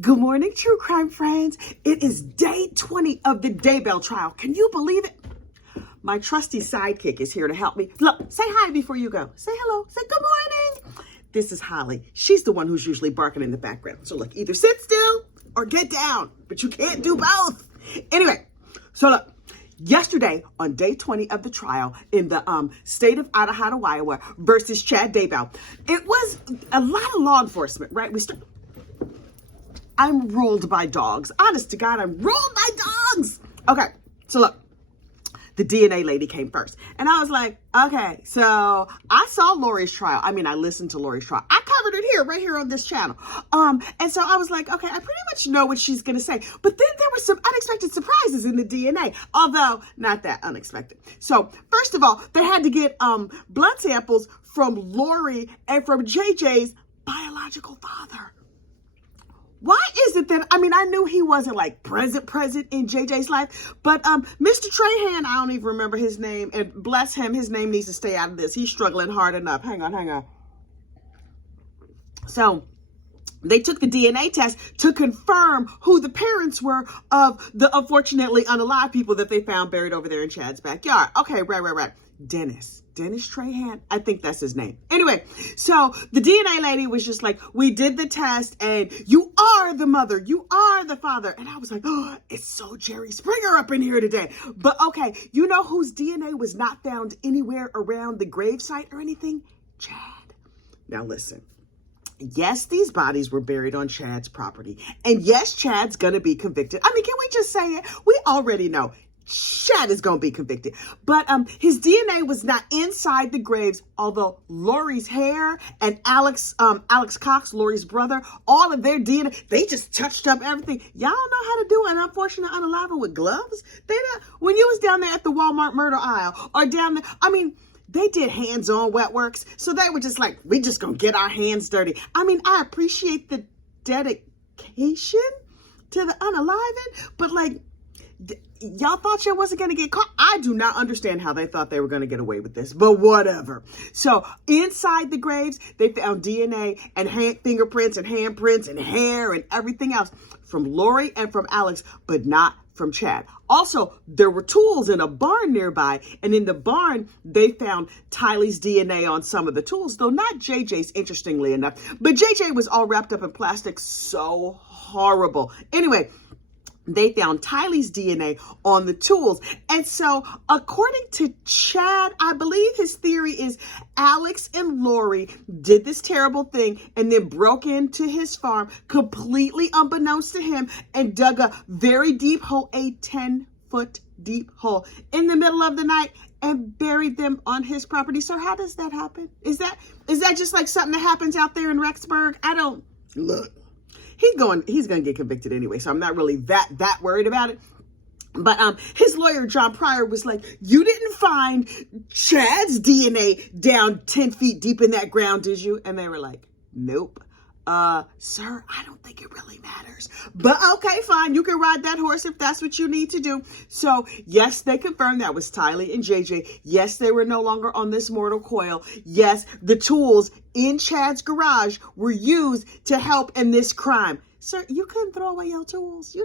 Good morning, true crime friends. It is day 20 of the Daybell trial. Can you believe it? My trusty sidekick is here to help me. Look, say hi before you go. Say hello. Say good morning. This is Holly. She's the one who's usually barking in the background. So look, either sit still or get down, but you can't do both. Anyway, so look, yesterday on day 20 of the trial in the state of Idaho versus Chad Daybell, it was a lot of law enforcement, right? I'm ruled by dogs. Honest to God, I'm ruled by dogs. Okay, so look, the DNA lady came first. And I was like, okay, so I saw Lori's trial. I listened to Lori's trial. I covered it here, right here on this channel. And so I was like, okay, I pretty much know what she's going to say. But then there were some unexpected surprises in the DNA, although not that unexpected. So first of all, they had to get blood samples from Lori and from JJ's biological father. Why is it that, I knew he wasn't like present in JJ's life, but Mr. Trahan, I don't even remember his name, and bless him, his name needs to stay out of this. He's struggling hard enough. Hang on. So they took the DNA test to confirm who the parents were of the unfortunately unalive people that they found buried over there in Chad's backyard. Okay, right. Dennis Trahan, I think that's his name. Anyway, so the DNA lady was just like, we did the test and you are the mother, you are the father. And I was like, oh, it's so Jerry Springer up in here today. But okay, you know whose DNA was not found anywhere around the gravesite or anything? Chad. Now listen. Yes, these bodies were buried on Chad's property. And yes, Chad's going to be convicted. Can we just say it? We already know. Chad is going to be convicted. But his DNA was not inside the graves, although Lori's hair and Alex Cox, Lori's brother, all of their DNA, they just touched up everything. Y'all know how to do an unfortunate unalive with gloves? When you was down there at the Walmart murder aisle or down there, they did hands-on wet works. So they were just like, we just going to get our hands dirty. I appreciate the dedication to the unaliving, but like, y'all thought y'all wasn't going to get caught? I do not understand how they thought they were going to get away with this, but whatever. So inside the graves, they found DNA and fingerprints and handprints and hair and everything else from Lori and from Alex, but not from Chad. Also, there were tools in a barn nearby, and in the barn, they found Tylee's DNA on some of the tools, though not JJ's, interestingly enough. But JJ was all wrapped up in plastic, so horrible. Anyway, they found Tylee's DNA on the tools. And so according to Chad, I believe his theory is Alex and Lori did this terrible thing and then broke into his farm completely unbeknownst to him and dug a very deep hole, a 10-foot deep hole in the middle of the night and buried them on his property. So how does that happen? Is that just like something that happens out there in Rexburg? Look. He's going to get convicted anyway, so I'm not really that worried about it. But his lawyer, John Pryor, was like, you didn't find Chad's DNA down 10 feet deep in that ground, did you? And they were like, nope. Sir, I don't think it really matters. But okay, fine. You can ride that horse if that's what you need to do. So yes, they confirmed that was Tylee and JJ. Yes, they were no longer on this mortal coil. Yes, the tools in Chad's garage were used to help in this crime. Sir, you couldn't throw away your tools.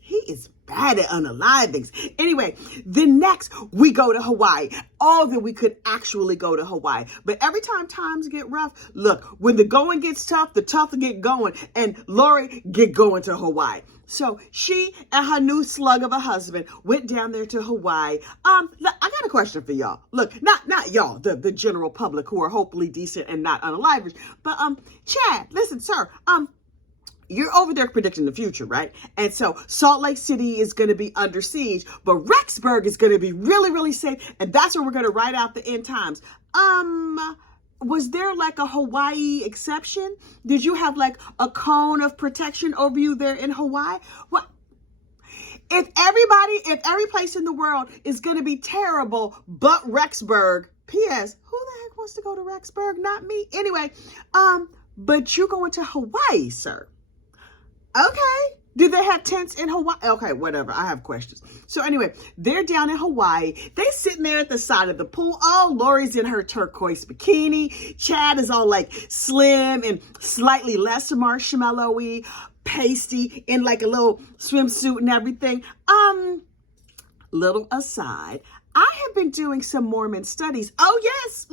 He is bad at unalivings. Anyway, then next we go to Hawaii. All that we could actually go to Hawaii. But every time times get rough, look, when the going gets tough, the tough get going. And Lori get going to Hawaii. So she and her new slug of a husband went down there to Hawaii. I got a question for y'all. Look, not y'all, the general public who are hopefully decent and not unalivers. But Chad, listen, sir, you're over there predicting the future, right? And so Salt Lake City is going to be under siege, but Rexburg is going to be really, really safe. And that's where we're going to ride out the end times. Was there like a Hawaii exception? Did you have like a cone of protection over you there in Hawaii? What? If every place in the world is going to be terrible, but Rexburg, P.S., who the heck wants to go to Rexburg? Not me. Anyway, but you're going to Hawaii, sir. Okay. Do they have tents in Hawaii? Okay, whatever. I have questions. So anyway, they're down in Hawaii. They sitting there at the side of the pool. Oh, Lori's in her turquoise bikini. Chad is all like slim and slightly less marshmallowy, pasty, in like a little swimsuit and everything. Little aside, I have been doing some Mormon studies. Oh, yes.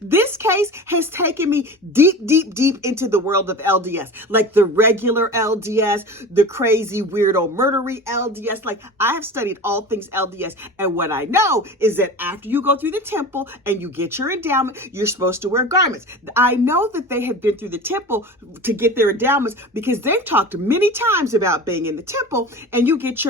This case has taken me deep, deep, deep into the world of LDS, like the regular LDS, the crazy, weirdo, murdery LDS. Like, I have studied all things LDS. And what I know is that after you go through the temple and you get your endowment, you're supposed to wear garments. I know that they have been through the temple to get their endowments because they've talked many times about being in the temple, and you get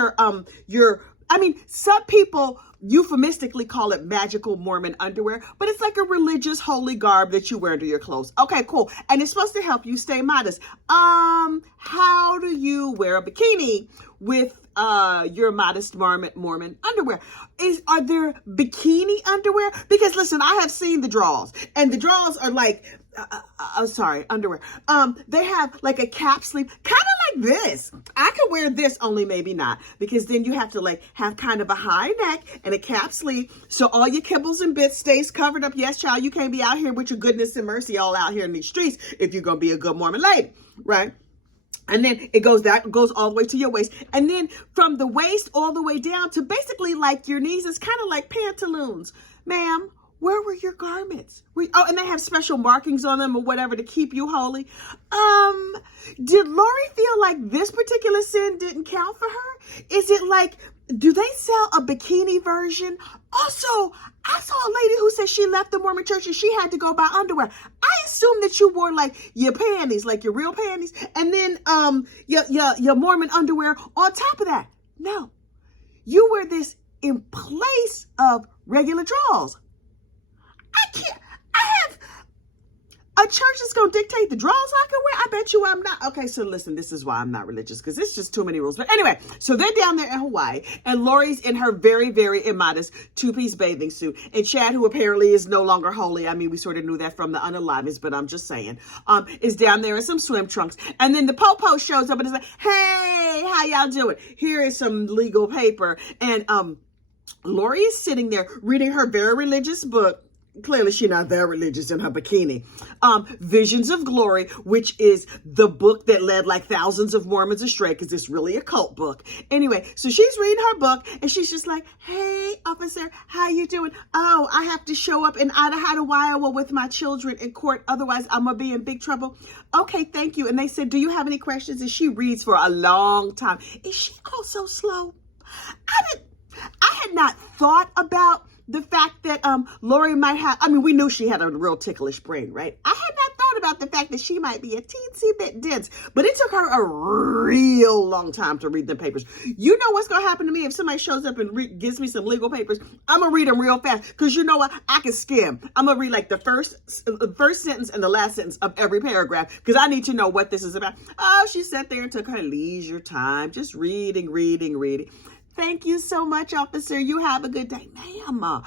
some people euphemistically call it magical Mormon underwear, but it's like a religious holy garb that you wear under your clothes. Okay, cool. And it's supposed to help you stay modest. How do you wear a bikini with your modest Mormon underwear? Are there bikini underwear? Because listen, I have seen the draws, and the draws are like, underwear. They have like a cap sleeve, kind of like this. I could wear this, only maybe not, because then you have to like have kind of a high neck and a cap sleeve, so all your kibbles and bits stays covered up. Yes, child, you can't be out here with your goodness and mercy all out here in these streets if you're gonna be a good Mormon lady, right? And then it goes all the way to your waist. And then from the waist all the way down to basically like your knees, it's kind of like pantaloons. Ma'am, where were your garments? And they have special markings on them or whatever to keep you holy. Did Lori feel like this particular sin didn't count for her? Is it like, do they sell a bikini version? Also, I saw a lady who said she left the Mormon church and she had to go buy underwear. I assume that you wore like your panties, like your real panties, and then your Mormon underwear on top of that. No, you wear this in place of regular drawers. A church is going to dictate the drawers I can wear? I bet you I'm not. Okay, so listen, this is why I'm not religious, because it's just too many rules. But anyway, so they're down there in Hawaii, and Lori's in her very, very immodest two-piece bathing suit. And Chad, who apparently is no longer holy, I mean, we sort of knew that from the Unaliveness, but I'm just saying, is down there in some swim trunks. And then the po-po shows up and is like, hey, how y'all doing? Here is some legal paper. And Lori is sitting there reading her very religious book. Clearly, she's not that religious in her bikini. Visions of Glory, which is the book that led like thousands of Mormons astray, because it's really a cult book. Anyway, so she's reading her book, and she's just like, hey, officer, how you doing? Oh, I have to show up in Idaho, Iowa with my children in court. Otherwise, I'm going to be in big trouble. Okay, thank you. And they said, do you have any questions? And she reads for a long time. Is she also slow? I had not thought about the fact that Lori might have, we knew she had a real ticklish brain, right? I had not thought about the fact that she might be a teensy bit dense, but it took her a real long time to read the papers. You know what's going to happen to me if somebody shows up and gives me some legal papers? I'm going to read them real fast, because you know what? I can skim. I'm going to read like the first sentence and the last sentence of every paragraph, because I need to know what this is about. Oh, she sat there and took her leisure time, just reading. Thank you so much, officer. You have a good day. Ma'am.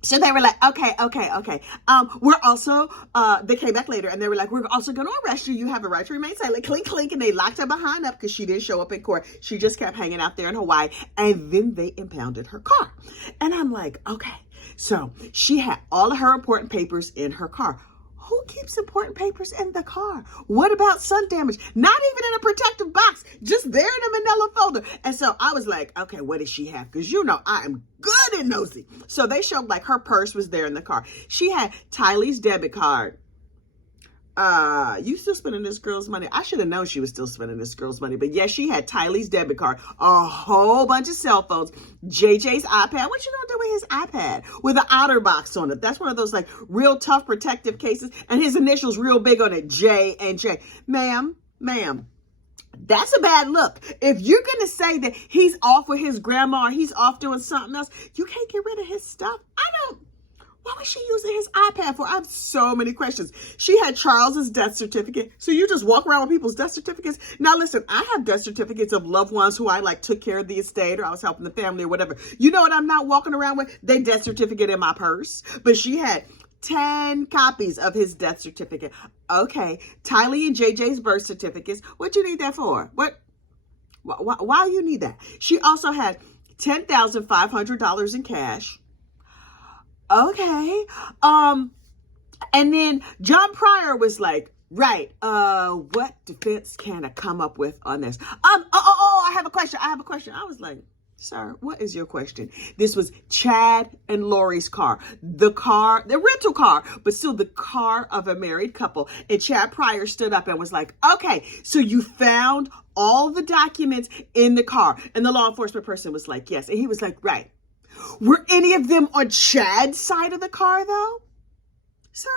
So they were like, okay. We're also, they came back later and they were like, we're also going to arrest you. You have a right to remain silent. Clink, clink. And they locked her behind up because she didn't show up in court. She just kept hanging out there in Hawaii. And then they impounded her car. And I'm like, okay. So she had all of her important papers in her car. Who keeps important papers in the car? What about sun damage? Not even in a protective box, just there in a manila folder. And so I was like, okay, what does she have? Because you know I am good and nosy. So they showed like her purse was there in the car. She had Tylee's debit card. You still spending this girl's money? I should have known she was still spending this girl's money. But yes, she had Tylee's debit card, a whole bunch of cell phones, JJ's iPad. What you gonna do with his iPad? With an outer box on it. That's one of those like real tough protective cases. And his initials real big on it, J and J. Ma'am, that's a bad look. If you're going to say that he's off with his grandma or he's off doing something else, you can't get rid of his stuff. What was she using his iPad for? I have so many questions. She had Charles's death certificate. So you just walk around with people's death certificates? Now listen, I have death certificates of loved ones who I like took care of the estate or I was helping the family or whatever. You know what I'm not walking around with? Their death certificate in my purse. But she had 10 copies of his death certificate. Okay, Tylee and JJ's birth certificates. What you need that for? Why you need that? She also had $10,500 in cash. Okay. And then John Pryor was like, right, what defense can I come up with on this? I have a question. I was like, sir, what is your question? This was Chad and Lori's car. The rental car, but still the car of a married couple. And Chad Pryor stood up and was like, okay, so you found all the documents in the car. And the law enforcement person was like, yes. And he was like, right. Were any of them on Chad's side of the car, though? Sir,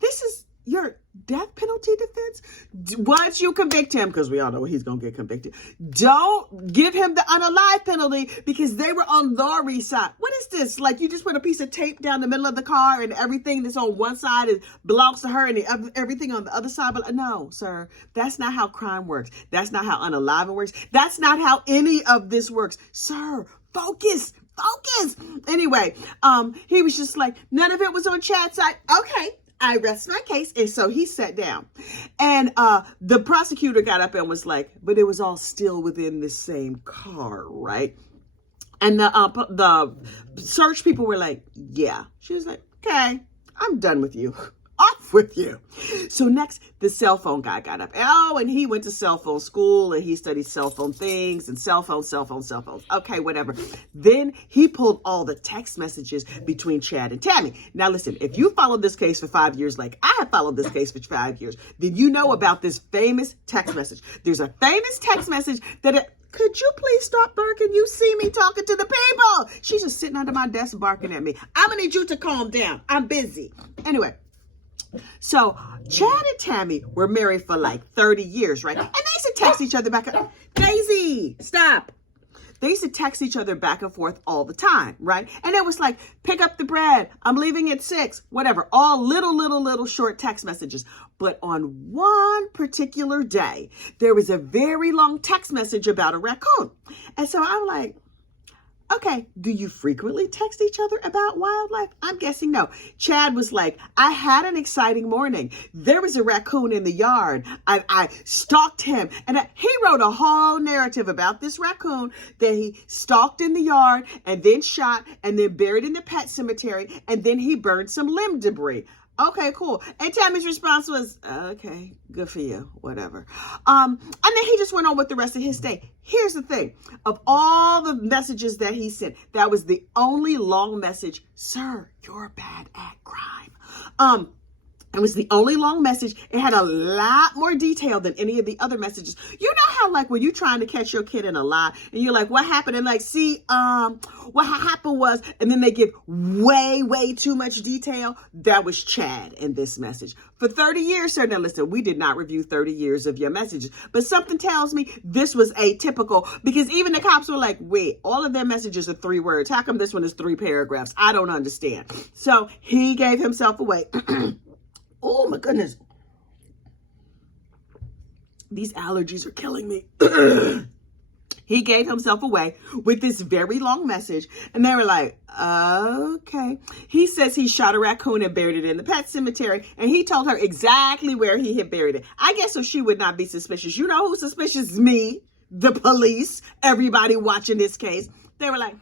this is your death penalty defense. Once you convict him, because we all know he's going to get convicted, don't give him the unalive penalty because they were on Lori's side. What is this? Like you just put a piece of tape down the middle of the car and everything that's on one side belongs to her and everything on the other side. But no, sir, that's not how crime works. That's not how unaliving works. That's not how any of this works. Sir, focus. Anyway, he was just like, none of it was on Chad's side. Okay, I rest my case. And so he sat down. And the prosecutor got up and was like, but it was all still within the same car, right? And the search people were like, yeah. She was like, okay, I'm done with you. Off with you. So next, the cell phone guy got up. And he went to cell phone school and he studied cell phone things and cell phones. Okay, whatever. Then he pulled all the text messages between Chad and Tammy. Now listen, if you followed this case for 5 years, like I have followed this case for 5 years, then you know about this famous text message. There's a famous text message that could you please stop barking? You see me talking to the people. She's just sitting under my desk barking at me. I'm going to need you to calm down. I'm busy. Anyway. So Chad and Tammy were married for like 30 years, right? And they used to text each other back. Daisy, stop. They used to text each other back and forth all the time, right? And it was like, pick up the bread. I'm leaving at 6, whatever. All little short text messages. But on one particular day, there was a very long text message about a raccoon. And so I'm like, okay, do you frequently text each other about wildlife? I'm guessing no. Chad was like, I had an exciting morning. There was a raccoon in the yard. I stalked him. And he wrote a whole narrative about this raccoon that he stalked in the yard and then shot and then buried in the pet cemetery. And then he burned some limb debris. Okay, cool. And Tammy's response was, okay, good for you, whatever. And then he just went on with the rest of his day. Here's the thing. Of all the messages that he sent, that was the only long message. Sir, you're bad at crime. It was the only long message. It had a lot more detail than any of the other messages. You know how like when you're trying to catch your kid in a lie and you're like, what happened? And like, see, what happened was, and then they give way too much detail. That was Chad in this message. For 30 years, sir, now listen, we did not review 30 years of your messages, but something tells me this was atypical because even the cops were like, wait, all of their messages are 3 words. How come this one is 3 paragraphs? I don't understand. So he gave himself away. Oh my goodness. These allergies are killing me. He gave himself away with this very long message. And they were like, okay. He says he shot a raccoon and buried it in the pet cemetery. And he told her exactly where he had buried it. I guess so she would not be suspicious. You know who's suspicious? Me, the police, everybody watching this case. They were like,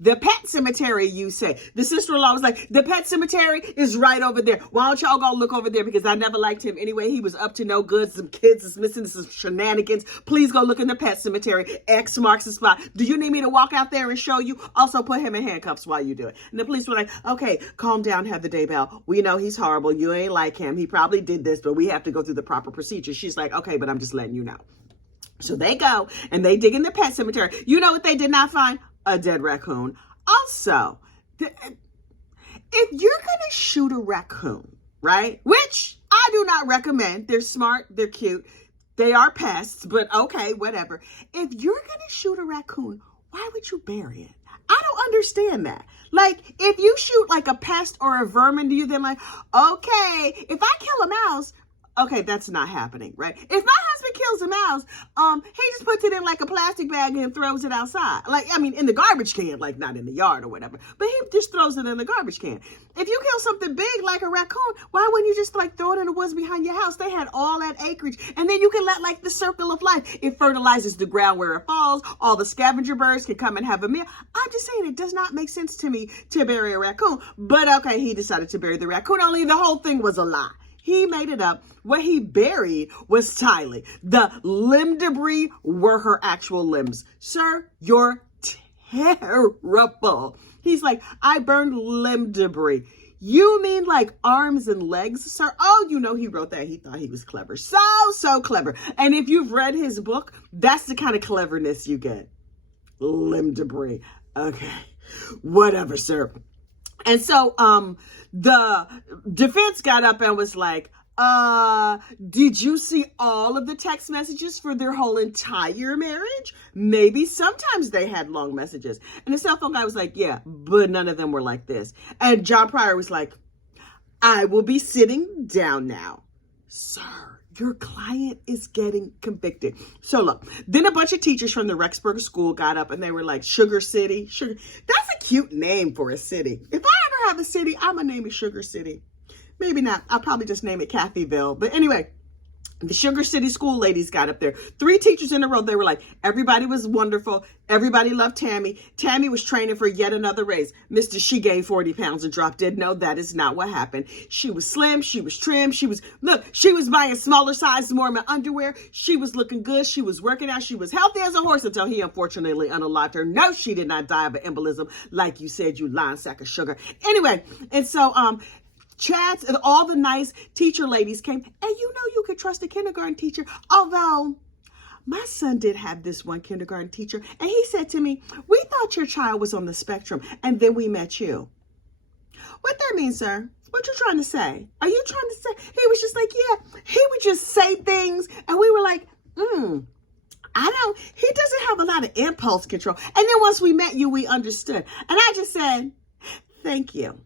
the pet cemetery, you say. The sister-in-law was like, the pet cemetery is right over there. Why don't y'all go look over there? Because I never liked him anyway. He was up to no good. Some kids is missing, some shenanigans. Please go look in the pet cemetery. X marks the spot. Do you need me to walk out there and show you? Also put him in handcuffs while you do it. And the police were like, okay, calm down, Heather Daybell. We know he's horrible. You ain't like him. He probably did this, but we have to go through the proper procedure. She's like, okay, but I'm just letting you know. So they go and they dig in the pet cemetery. You know what they did not find? A dead raccoon. Also, if you're going to shoot a raccoon, right? Which I do not recommend. They're smart. They're cute. They are pests, but okay, whatever. If you're going to shoot a raccoon, why would you bury it? I don't understand that. Like, if you shoot like a pest or a vermin, do you then like, okay, if I kill a mouse, Okay, that's not happening, right? If my husband kills a mouse, he just puts it in like a plastic bag and throws it outside. Like, I mean, in the garbage can, like not in the yard or whatever, but he just throws it in the garbage can. If you kill something big like a raccoon, why wouldn't you just like throw it in the woods behind your house? They had all that acreage, and then you can let like the circle of life. It fertilizes the ground where it falls. All the scavenger birds can come and have a meal. I'm just saying, it does not make sense to me to bury a raccoon. But okay, he decided to bury the raccoon, only the whole thing was a lie. He made it up. What he buried was Tylee. The limb debris were her actual limbs. Sir, you're terrible. He's like, I burned limb debris. You mean like arms and legs, sir? Oh, you know, he wrote that. He thought he was clever. So clever. And if you've read his book, that's the kind of cleverness you get. Limb debris. Okay. Whatever, sir. And so the defense got up and was like, did you see all of the text messages for their whole entire marriage? Maybe sometimes they had long messages. And the cell phone guy was like, yeah, but none of them were like this. And John Pryor was like, I will be sitting down now. Sir, your client is getting convicted. So look, then a bunch of teachers from the Rexburg school got up and they were like, Sugar City. Sugar. That's a cute name for a city. If I ever have a city, I'm going to name it Sugar City. Maybe not. I'll probably just name it Kathyville. But anyway, the Sugar City school ladies got up there. 3 teachers in a row. They were like, everybody was wonderful. Everybody loved Tammy. Tammy was training for yet another race. Mr. She gained 40 pounds and dropped dead. No, that is not what happened. She was slim. She was trim. She was buying smaller size Mormon underwear. She was looking good. She was working out. She was healthy as a horse until he unfortunately unalived her. No, she did not die of an embolism like you said, you lying sack of sugar. Anyway, and so, Chad's and all the nice teacher ladies came, and you know you could trust a kindergarten teacher. Although my son did have this one kindergarten teacher, and he said to me, we thought your child was on the spectrum, and then we met you. What that mean, sir? What you trying to say? Are you trying to say? He was just like, yeah, he would just say things, and we were like, he doesn't have a lot of impulse control. And then once we met you, we understood. And I just said, thank you.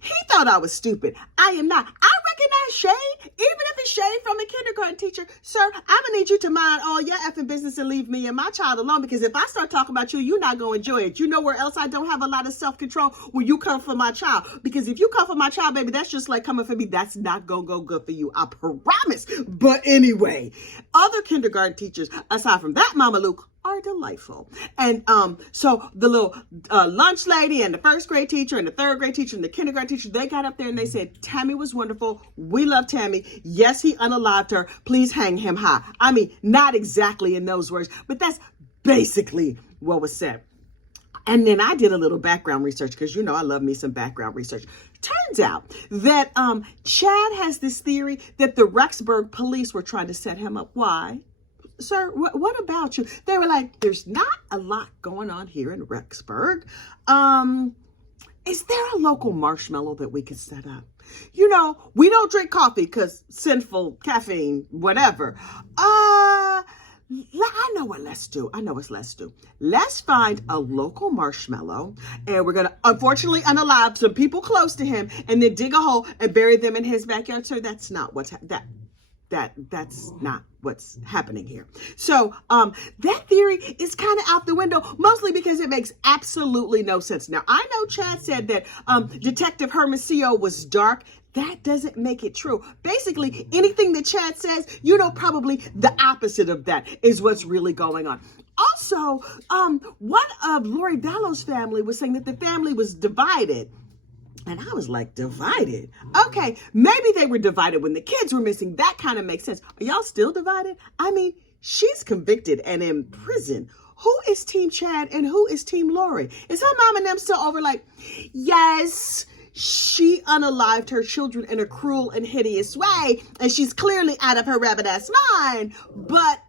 He thought I was stupid. I am not. I recognize shade, even if it's shade from a kindergarten teacher. Sir, I'm going to need you to mind all your effing business and leave me and my child alone, because if I start talking about you, you're not going to enjoy it. You know where else I don't have a lot of self-control? When you come for my child. Because if you come for my child, baby, that's just like coming for me. That's not going to go good for you. I promise. But anyway, other kindergarten teachers, aside from that Mama Luke, are delightful. And so the little lunch lady and the first grade teacher and the third grade teacher and the kindergarten teacher, they got up there and they said, Tammy was wonderful. We love Tammy. Yes, he unalived her. Please hang him high. I mean, not exactly in those words, but that's basically what was said. And then I did a little background research because, you know, I love me some background research. Turns out that Chad has this theory that the Rexburg police were trying to set him up. Why? Sir, what about you? They were like, there's not a lot going on here in Rexburg. Is there a local marshmallow that we could set up? You know, we don't drink coffee because sinful caffeine, whatever. I know what let's do. Let's find a local marshmallow, and we're going to, unfortunately, unalive some people close to him, and then dig a hole and bury them in his backyard. Sir, that's not what's that's not what's happening here. So that theory is kind of out the window, mostly because it makes absolutely no sense. Now, I know Chad said that Detective Hermosillo was dark. That doesn't make it true. Basically, anything that Chad says, you know, probably the opposite of that is what's really going on. Also, one of Lori Vallow's family was saying that the family was divided. And I was like, divided? Okay, maybe they were divided when the kids were missing. That kind of makes sense. Are y'all still divided? I mean, she's convicted and in prison. Who is Team Chad and who is Team Lori? Is her mom and them still over like, yes, she unalived her children in a cruel and hideous way, and she's clearly out of her rabbit-ass mind, but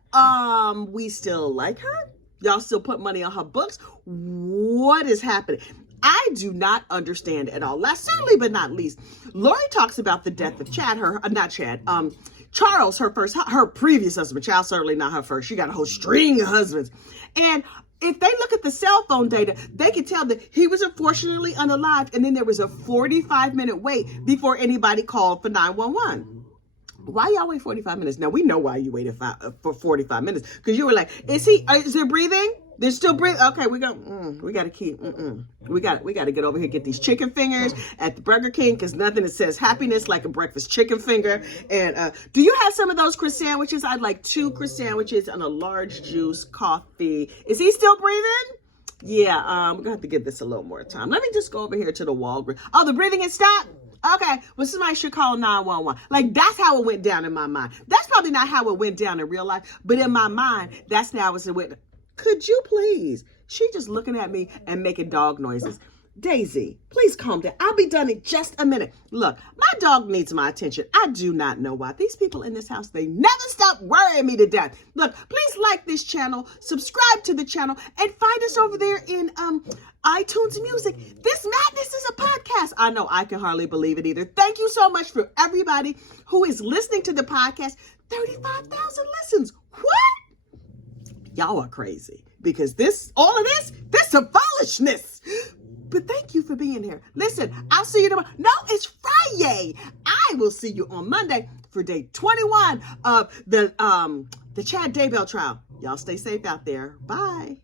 we still like her? Y'all still put money on her books? What is happening? I do not understand at all. Last, certainly, but not least, Lori talks about the death of Charles, her previous husband. Child, certainly not her first. She got a whole string of husbands. And if they look at the cell phone data, they can tell that he was unfortunately unalived. And then there was a 45-minute wait before anybody called for 911. Why y'all wait 45 minutes? Now, we know why you waited for 45 minutes. Because you were like, is there breathing? They're still breathing? Okay, we got to keep, we got to get over here, get these chicken fingers at the Burger King, because nothing that says happiness like a breakfast chicken finger. And do you have some of those Chris sandwiches? I'd like 2 Chris sandwiches and a large juice, coffee. Is he still breathing? Yeah, we're going to have to give this a little more time. Let me just go over here to the Walgreens. Oh, the breathing has stopped? Okay, well, somebody should call 911. Like, that's how it went down in my mind. That's probably not how it went down in real life, but in my mind, that's how it went. Could you please? She just looking at me and making dog noises. Daisy, please calm down. I'll be done in just a minute. Look, my dog needs my attention. I do not know why. These people in this house, they never stop worrying me to death. Look, please like this channel, subscribe to the channel, and find us over there in iTunes Music. This madness is a podcast. I know, I can hardly believe it either. Thank you so much for everybody who is listening to the podcast. 35,000 listens. What? Y'all are crazy, because all of this is foolishness. But thank you for being here. Listen, I'll see you tomorrow. No, it's Friday. I will see you on Monday for day 21 of the Chad Daybell trial. Y'all stay safe out there. Bye.